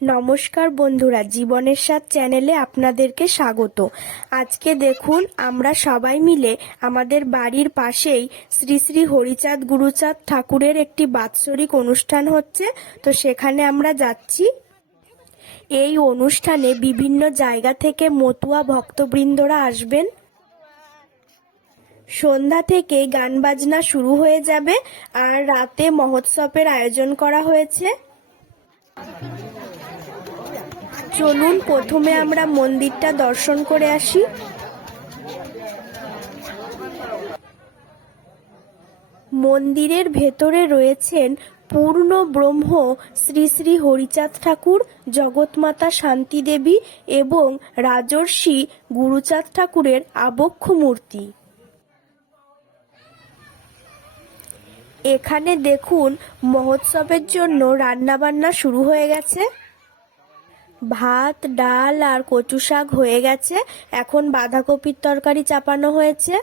নমস্কার বন্ধুরা, জীবনের সাথ চ্যানেলে আপনাদেরকে স্বাগত। আজকে দেখুন, আমরা সবাই মিলে আমাদের বাড়ির পাশেই শ্রী শ্রী হরিচাঁদ গুরুচাঁদ ঠাকুরের একটি বাৎসরিক অনুষ্ঠান হচ্ছে। তো সেখানে আমরা যাচ্ছি। এই অনুষ্ঠানে বিভিন্ন জায়গা থেকে মতুয়া ভক্তবৃন্দরা আসবেন। সন্ধ্যা থেকে গান বাজনা শুরু হয়ে যাবে আর রাতে মহোৎসবের আয়োজন করা হয়েছে। চলুন, প্রথমে আমরা মন্দিরটা দর্শন করে আসি। মন্দিরের ভেতরে রয়েছেন পূর্ণ ব্রহ্ম শ্রী শ্রী হরিচাঁদ ঠাকুর, জগৎমাতা শান্তি দেবী এবং রাজর্ষি গুরুচাঁদ ঠাকুরের আবক্ষ মূর্তি। এখানে দেখুন, মহোৎসবের জন্য রান্নাবান্না শুরু হয়ে গেছে। ভাত, ডাল আর কচু শাক হয়ে গেছে। এখন বাঁধাকপির তরকারি চাপানো হয়েছে।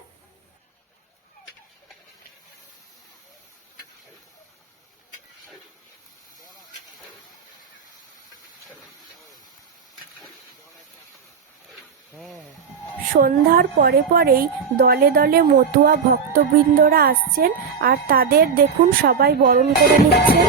সন্ধ্যার পরে পরেই দলে দলে মতুয়া ভক্তবৃন্দরা আসছেন আর তাদের দেখুন সবাই বরণ করে নিচ্ছেন।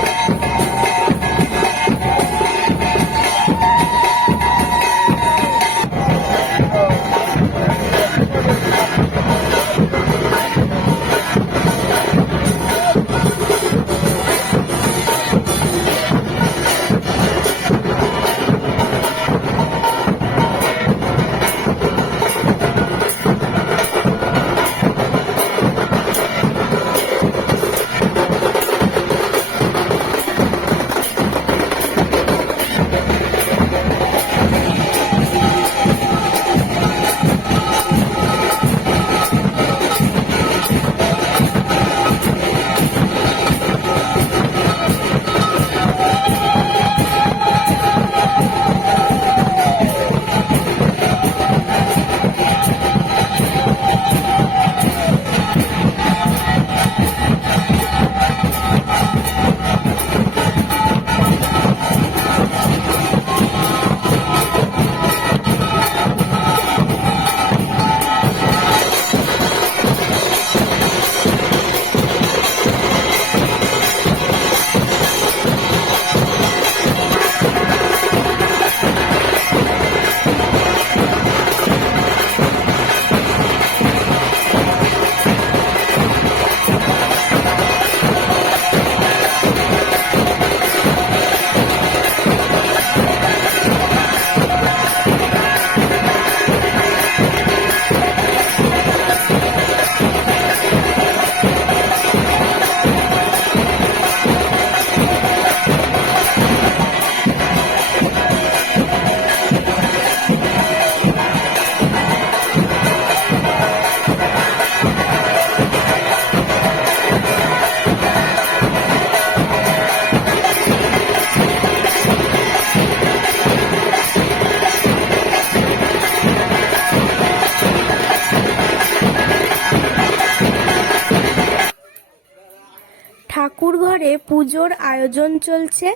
পুজোর আয়োজন চলছে।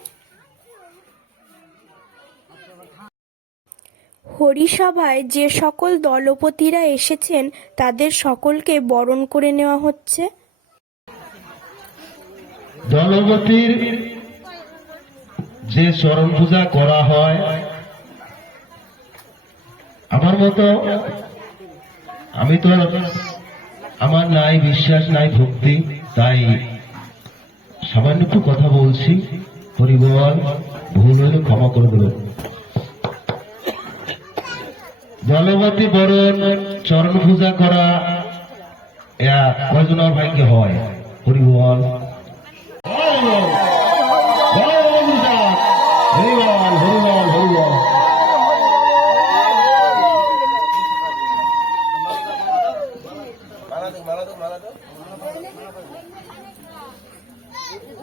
হরিসভায় যে সকল দলপতিরা এসেছেন, তাদের সকলকে বরণ করে নেওয়া হচ্ছে। দলবতীর যে চরণ পূজা করা হয়, আমার মতো আমি তো আমার নাই বিশ্বাস, নাই ভক্তি, তাই সামান্য একটু কথা বলছি। পরিবার ভুল হলে ক্ষমা করে দেব জলবতী বরণ চরণ পূজা করা এয়া কয়জনের ভাগ্যে হয়? হরিবল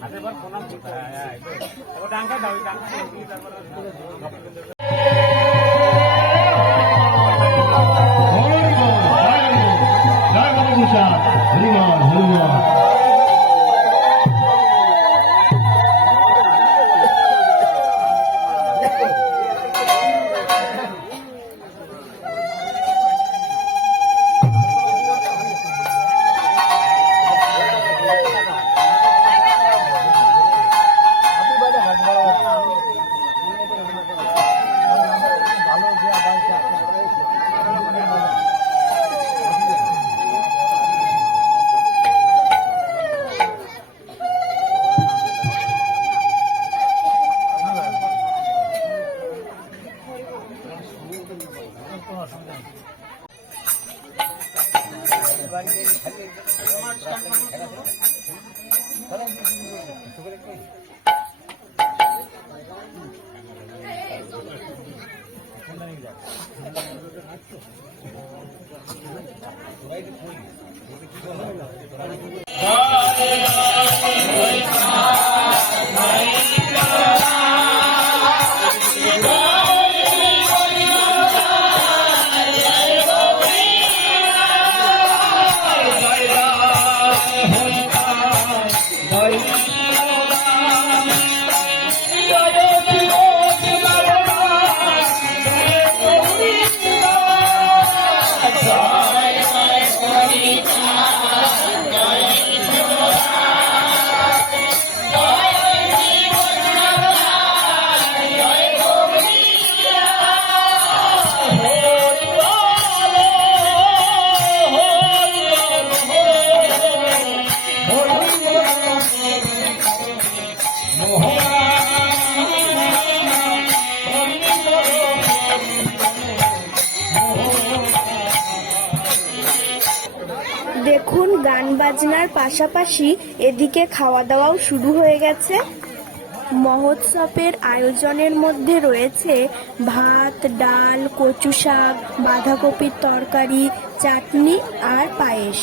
হাতের প্রণাম করতে হয় হ্যাঁ। এবার ডাঙ্কা দাও ওই দেখুন, গান বাজনার পাশাপাশি এদিকে খাওয়া দাওয়াও শুরু হয়ে গেছে। মহোৎসবের আয়োজনের মধ্যে রয়েছে ভাত, ডাল, কচু শাক, বাঁধাকপির তরকারি, চাটনি আর পায়েস।